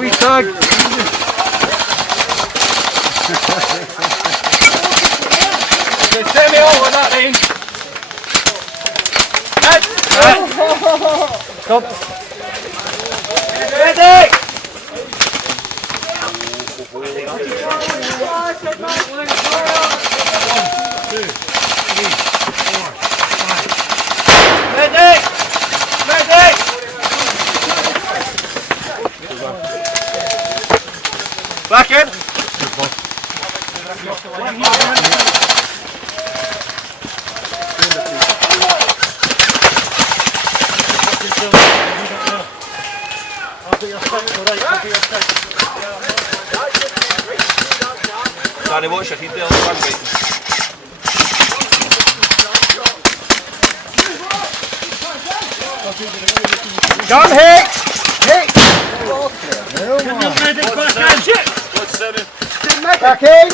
a wee tug. Send me all with that range. Stop. Ready! 1, 2, 3, 4, 5. Ready! Ready! Back in. Danny, watch your feet there. Come, Hicks! Hicks! Back in!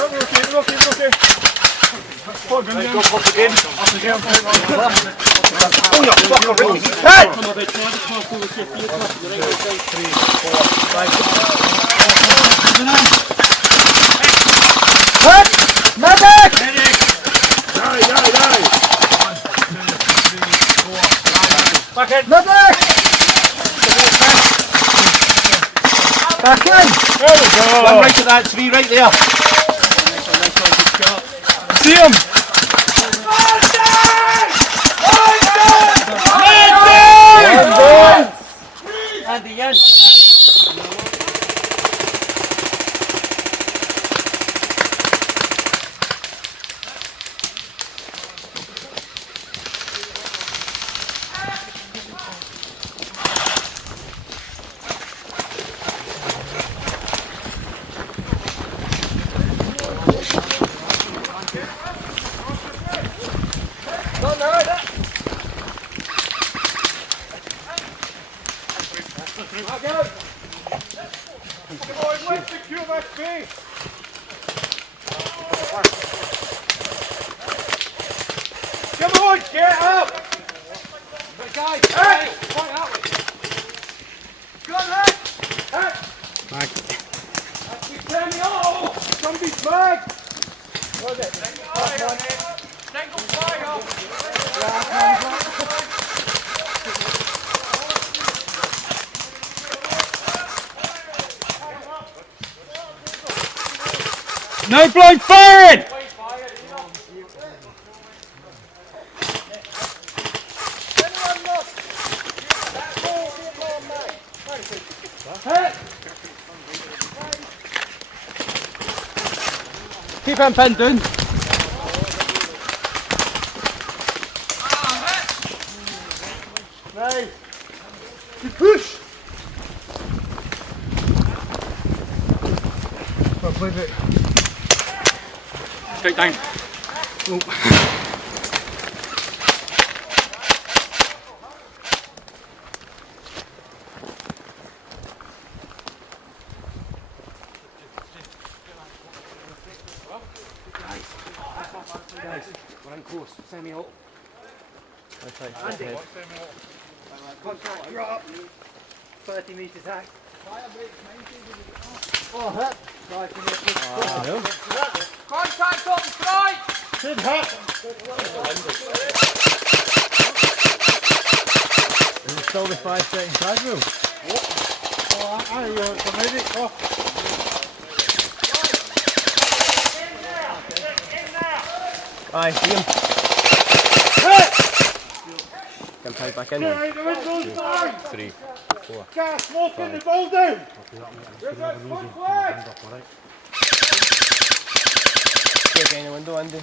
Oh, you fucker, Ricky! Head! 3, 4, 5. Head! Medic! Die! Back in! Medic! Back in! There we go! One right at that tree, right there. See him! And the end. Come on, get up! Guys, hey! Point out. Go on, head! Head! Back. Turn me off! Somebody's bag! What is it? Single fire! No blind firing! Keep him pinned down. Nice. You push. Straight down. Oh. Guys, we're in close. Send me out. Andy. Contact drop. 30 metres hack. Oh, hit. Contact on strike. Good hit. Is it still the 5 second tag rule? Oh, it's a medic. Oh. I see him. Can play back in. 2, 3, 4. Gas, smoke in the building. Take any window, Andy.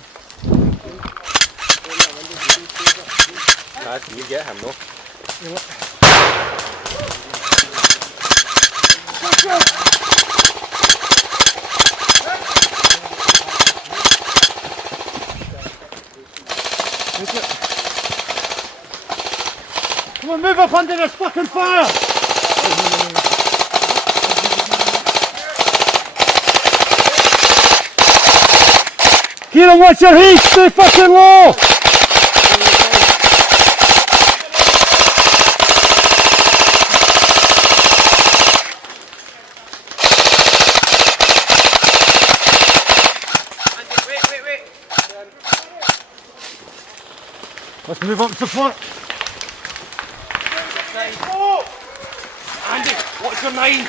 You get him, though. Come on, move up under this fucking fire! Kieran, watch your heat! Stay fucking low! Move up to front. Andy, what's your 9?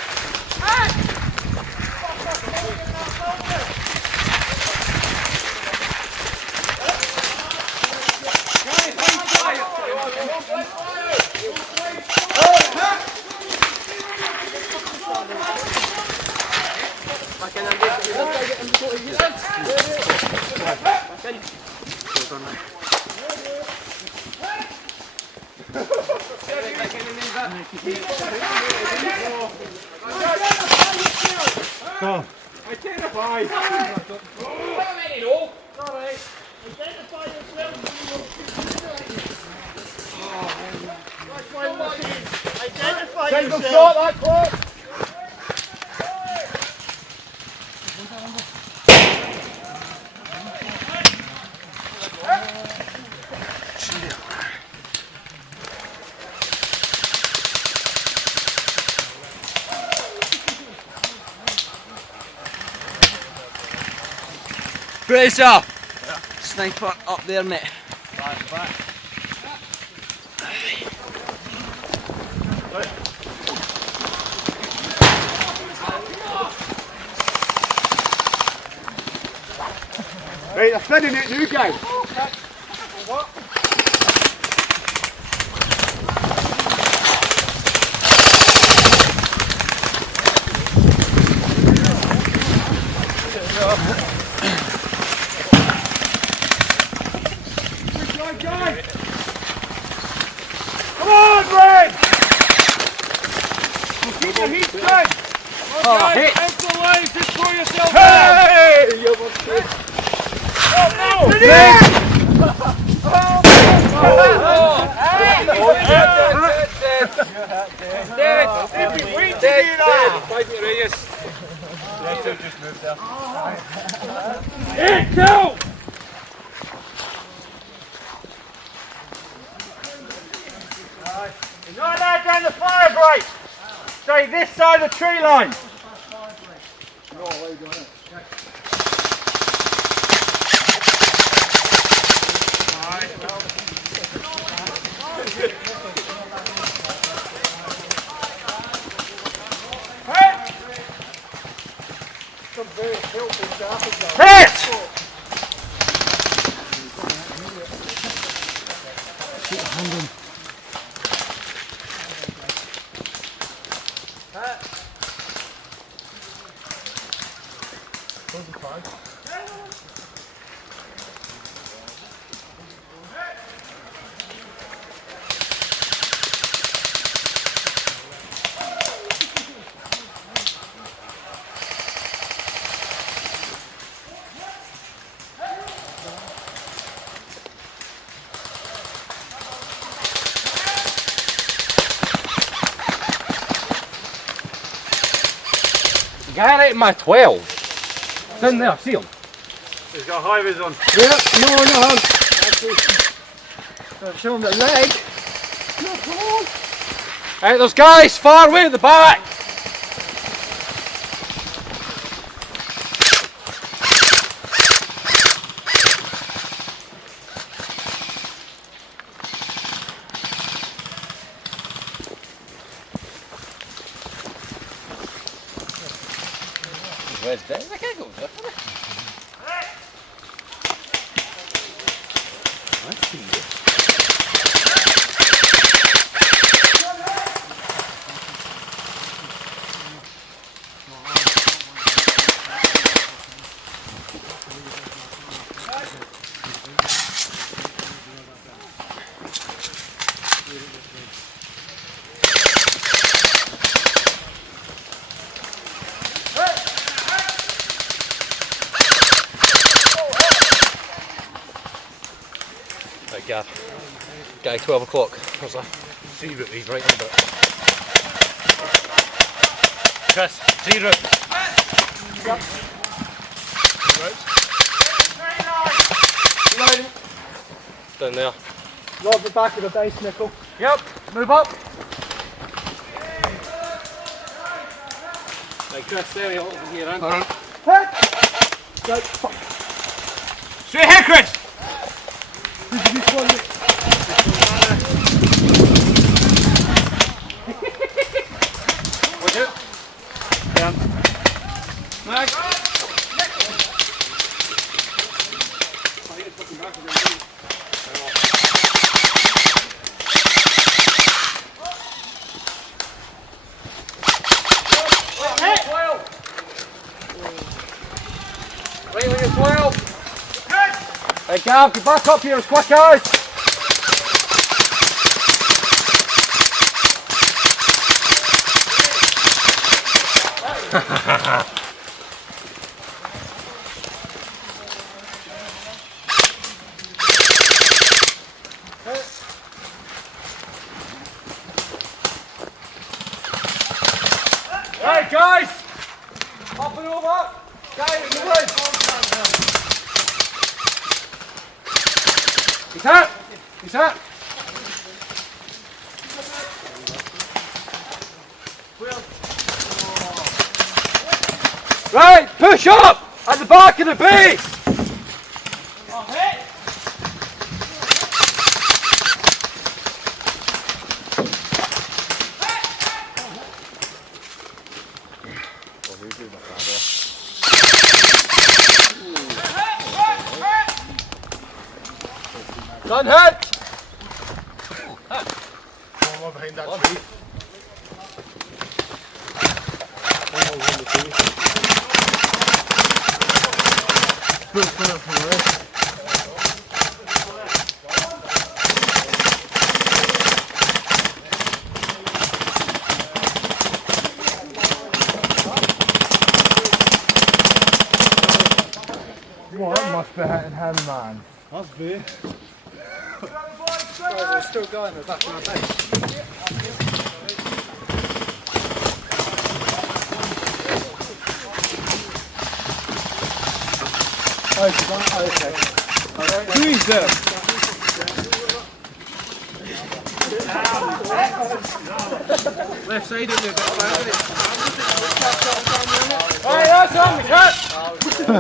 Go. Identify. Identify yourself. Identify yourself. Shot that clock. Brace up! Yeah. Sniper up there, mate. Back, back. Right, they're spinning it now, guys. What? Come on, Red! Keep your heat good! Oh, hit! Extra line, just throw yourself hey! Oh no! Dead! Not allowed down the fire break! Stay this side of the tree line! Hit! Shoot a hand in. Guy right in my 12. It's in there, see him? He's got high vis on. Yep, no. Show him the leg. No, come on. Right, there's guys far away at the back. Where's that? I can't go there. Right, Gav. Guy 12 o'clock. Where's that? See route, he's right under it. Chris, see route. Yep. Down there. Lock the back of the base, Nickel. Yep, move up. Right, Chris, there we go, over here, man. Right. Straight ahead, Chris! Did you just want it? Down. Mag. Wait when you're 12. Hey Gav, get back up here as quick as. Right guys, up and over. Guy in the wood. He's hurt. He's hurt. Right, push up at the back of the base. Done hit! One more behind that tree. Well, that must be hitting him, man. Must be. Guys, there's still a guy in the back of my base. Oh, okay. Who is there? Left side of me, but Right, that's on me,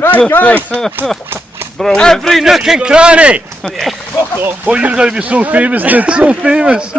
right guys! Every nook and cranny! Oh, you're going to be so famous, dude, so famous.